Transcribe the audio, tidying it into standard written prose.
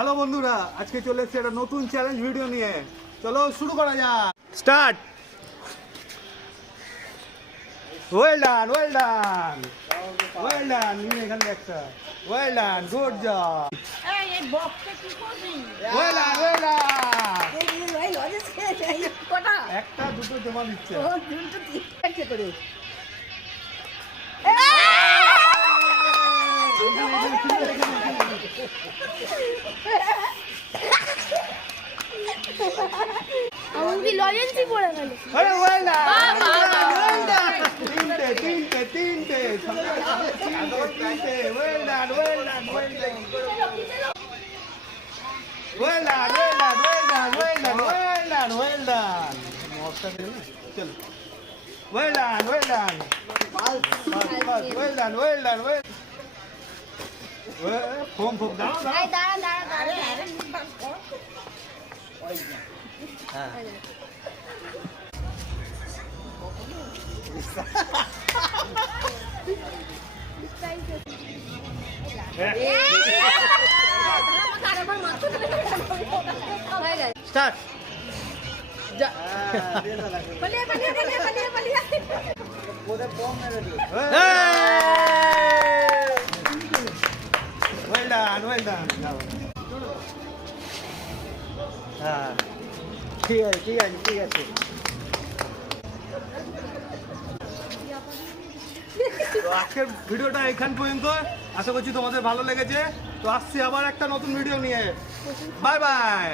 হ্যালো বন্ধুরা, আজকে চলে এসেছি একটা নতুন চ্যালেঞ্জ ভিডিও নিয়ে। চলো শুরু করা যাক। Start. Well done, well done, well done. নিয়ে এখানে একটা ওয়েল ডান, গুড জব। এই বক্সটা কি করবি? Well done, well done. এই লজেস খেয়ে যাই কটা? একটা দুটো জমা দিচ্ছে। ও দুটো তিনটে করে। আমার কি লজেন্সই পড়ে গেল? আরে ওয়েল ডান, বাহ, বাহ, ওয়েল ডান। তিনটে তিনটে তিনটে তিনটে। Well done, well done, well done. Well done, well done, well done, well done, well done, well done. चलो. Well done, well done. Well done, well done, well. Foam foam दाओ दाओ. এই দাঁড়া দাঁড়া দাঁড়া। हाँ. Start. পালিয়ে পালিয়ে পালিয়ে পালিয়ে পালিয়ে। Well done, well done. হ্যাঁ ঠিক আছে ঠিক আছে ঠিক আছে। তো আজকের ভিডিওটা এখান পর্যন্ত। আশা করছি তোমাদের ভালো লেগেছে। তো আসছি আবার একটা নতুন ভিডিও নিয়ে। Bye bye.